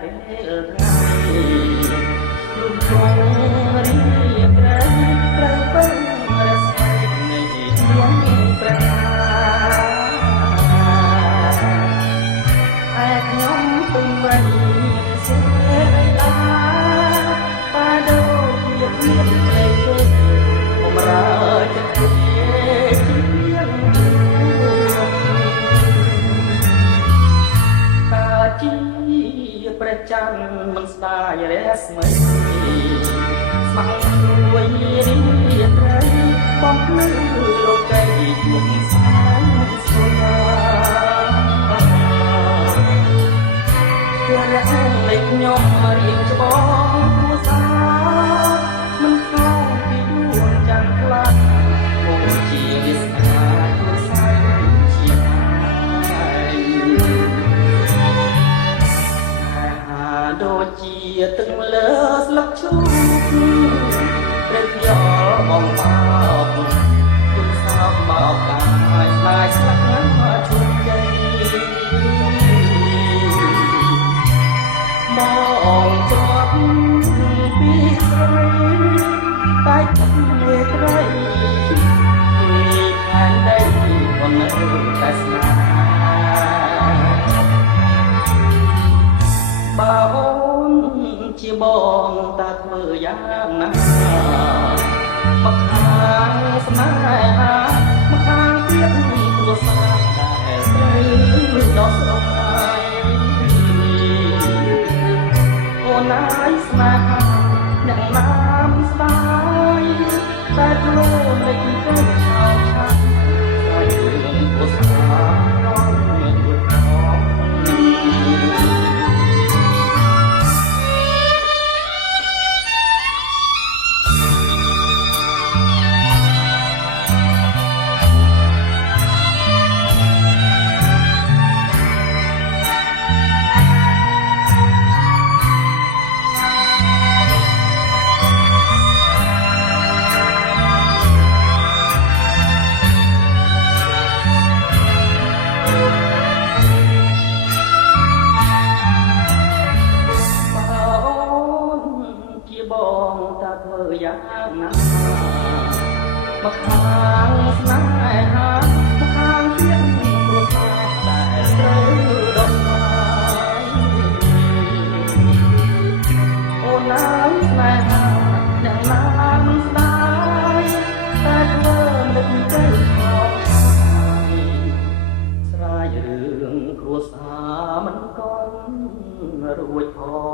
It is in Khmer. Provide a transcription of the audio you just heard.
ពេលថ្ងៃលំជុំរៀបរែងត្រូវពឹងរស្មីនៃដួងព្រះឯខ្ញុំពឹងវៃសេរីឡាតាដូចជាមានភ្លេងបម្រើចិត្តជាព្រះច័ន្ទមិនស្ដាយរស្មីស្មោះជួយរៀបរែងបំភ្លឺលោកីគុំសានសុនាព្រះនៃខ្ញុំរៀងច្បងគ្រួសារមិនខំពីដួងច័ន្ទខ្លាចអូជាវាសនាគ្រួសារជាដូចជាទឹកលើស្លឹកឈូកព្រះយោបងបោកទុំសោកបោកកាយស្លាយស្លាក់មកជុំជ័យមកទ្របពីស្រីតែទឹកមេត្រីខែដីក៏នៅតែស្នាបើអូនជាបងតាធ្វើយ៉ាងណាមកខាងស្នេហាមកខាងទៀតគ្រួសារដែលត្រូវដល់ស្រ័យអូនណាយស្នេហាអ្នកណាមស្ដាយតែខ្លួនលេចទៅឆោតឆាប់ហើយរឿងគ្រួសារដល់មានរួចផងបងតាធ្វើយ៉ាងណាមកខាងស្នេហាមកខាងទៀតគ្រួសារដែលត្រូវដល់ស្នេហ៍អូនណាយស្នេហាយ៉ាងណាមិនស្ដាយតែធ្វើនឹកទៅខកស្រាយរឿងគ្រួសារមិនcònរួចផង